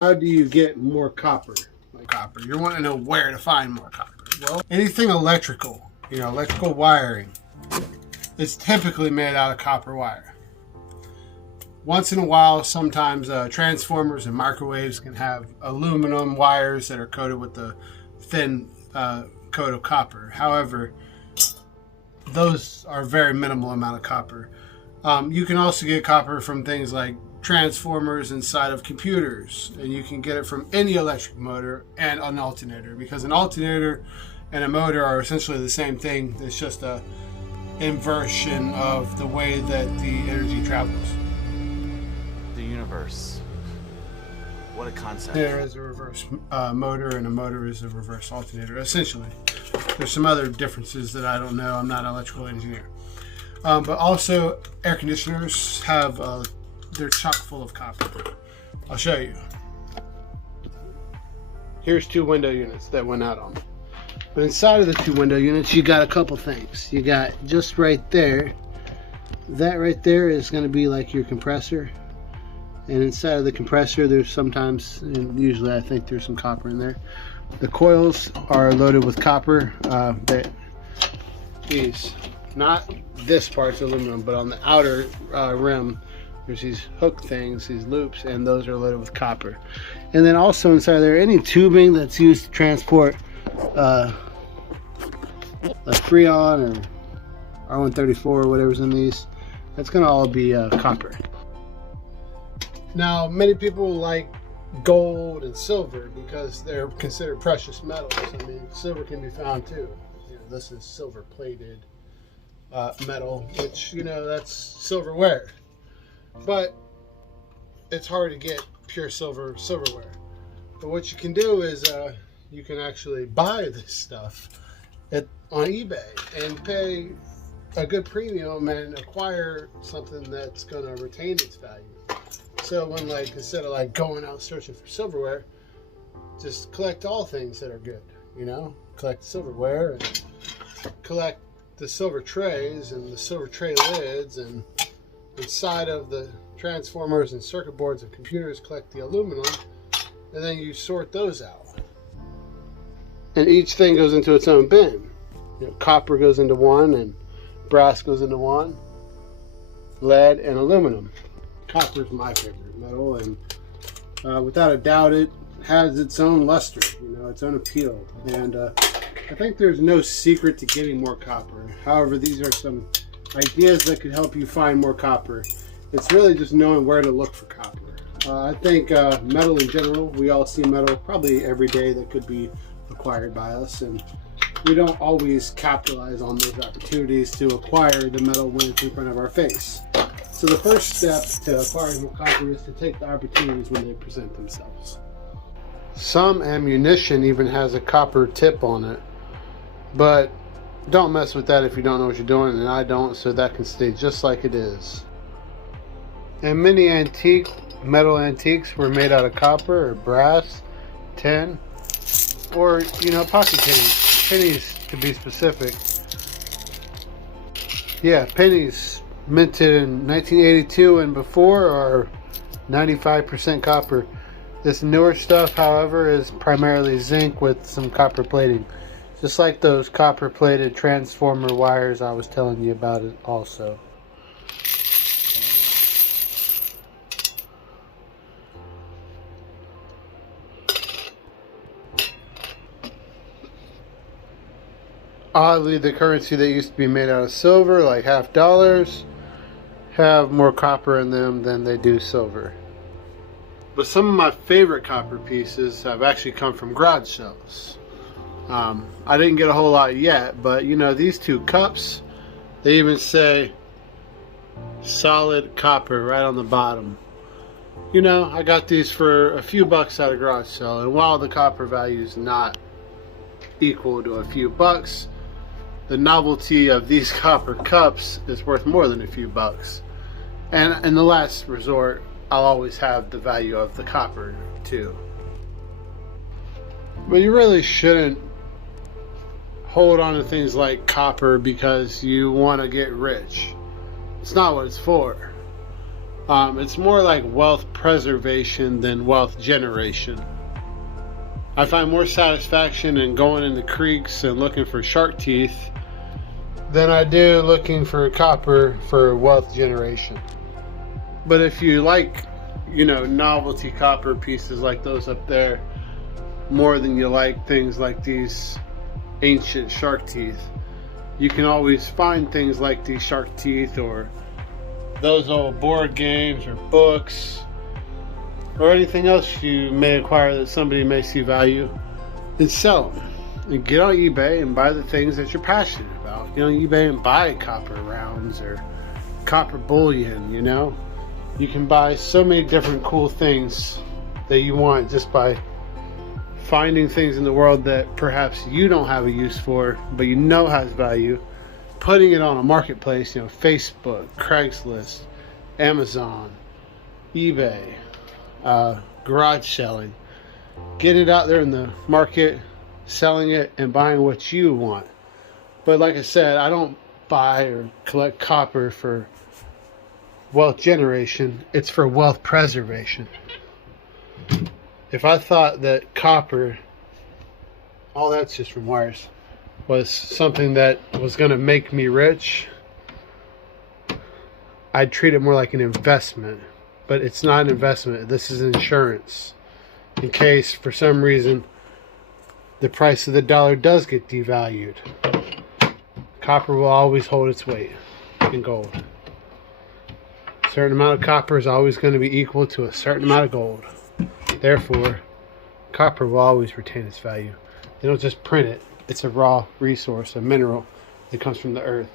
How do you get more copper? Copper. You're wanting to know where to find more copper. Well, anything electrical, electrical wiring, it's typically made out of copper wire. Once in a while, sometimes transformers and microwaves can have aluminum wires that are coated with the thin coat of copper. However, those are very minimal amount of copper. You can also get copper from things like transformers inside of computers, and you can get it from any electric motor and an alternator, because an alternator and a motor are essentially the same thing. It's just a inversion of the way that the energy travels. The universe. What a concept. There is a reverse motor, and a motor is a reverse alternator, essentially. There's some other differences that I don't know. I'm not an electrical engineer. But also, air conditioners have they're chock full of copper. I'll show you. Here's 2 window units that went out on me. But inside of the 2 window units, you got a couple things. You got just right there. That right there is going to be like your compressor. And inside of the compressor, there's sometimes, and usually I think there's some copper in there. The coils are loaded with copper. These, not this part's aluminum, but on the outer rim, there's these hook things, these loops, and those are loaded with copper. And then also inside there, any tubing that's used to transport a Freon or R134 or whatever's in these, that's going to all be copper. Now, many people like gold and silver because they're considered precious metals. I mean, silver can be found too. This is silver plated metal, which, that's silverware. But it's hard to get pure silverware. But what you can do is you can actually buy this stuff on eBay and pay a good premium and acquire something that's going to retain its value. So when instead of going out searching for silverware, just collect all things that are good. Collect silverware and collect the silver trays and the silver tray lids, and inside of the transformers and circuit boards and computers, collect the aluminum, and then you sort those out. And each thing goes into its own bin. Copper goes into one, and brass goes into one, lead and aluminum. Copper is my favorite metal, and without a doubt it has its own luster, its own appeal. And I think there's no secret to getting more copper. However, these are some ideas that could help you find more copper. It's really just knowing where to look for copper. I think metal in general, we all see metal probably every day that could be acquired by us, and we don't always capitalize on those opportunities to acquire the metal when it's in front of our face. So the first step to acquiring more copper is to take the opportunities when they present themselves. Some ammunition even has a copper tip on it, but don't mess with that if you don't know what you're doing, and I don't, so that can stay just like it is. And many metal antiques were made out of copper or brass, tin, or pocket pennies to be specific. Yeah, pennies minted in 1982 and before are 95% copper. This newer stuff, however, is primarily zinc with some copper plating. Just like those copper plated transformer wires I was telling you about it also. Oddly, the currency that used to be made out of silver, like half dollars, have more copper in them than they do silver. But some of my favorite copper pieces have actually come from garage sales. I didn't get a whole lot yet, but these 2 cups, they even say solid copper right on the bottom. I got these for a few bucks at a garage sale, and while the copper value is not equal to a few bucks, the novelty of these copper cups is worth more than a few bucks. And in the last resort, I'll always have the value of the copper too. But you really shouldn't hold on to things like copper because you want to get rich. It's not what it's for. It's more like wealth preservation than wealth generation. I find more satisfaction in going into creeks and looking for shark teeth than I do looking for copper for wealth generation. But if you like, novelty copper pieces like those up there more than you like things like these ancient shark teeth, you can always find things like these shark teeth or those old board games or books or anything else you may acquire that somebody may see value and sell them. And get on eBay and buy the things that you're passionate about. Get on eBay and buy copper rounds or copper bullion, You can buy so many different cool things that you want just by finding things in the world that perhaps you don't have a use for, but has value, putting it on a marketplace, Facebook, Craigslist, Amazon, eBay, garage selling. Get it out there in the market, selling it and buying what you want. But like I said, I don't buy or collect copper for wealth generation. It's for wealth preservation. If I thought that copper, all that's just from wires, was something that was going to make me rich, I'd treat it more like an investment. But it's not an investment. This is insurance. In case, for some reason, the price of the dollar does get devalued, copper will always hold its weight in gold. A certain amount of copper is always going to be equal to a certain amount of gold. Therefore, copper will always retain its value. They don't just print it. It's a raw resource, a mineral that comes from the earth.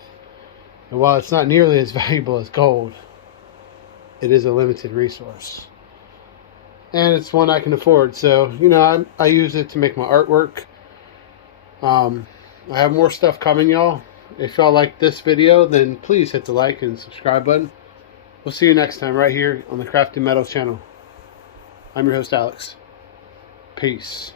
And while it's not nearly as valuable as gold, it is a limited resource. And it's one I can afford. So, I use it to make my artwork. I have more stuff coming, y'all. If y'all like this video, then please hit the like and subscribe button. We'll see you next time right here on the Crafty Metal channel. I'm your host, Alex. Peace.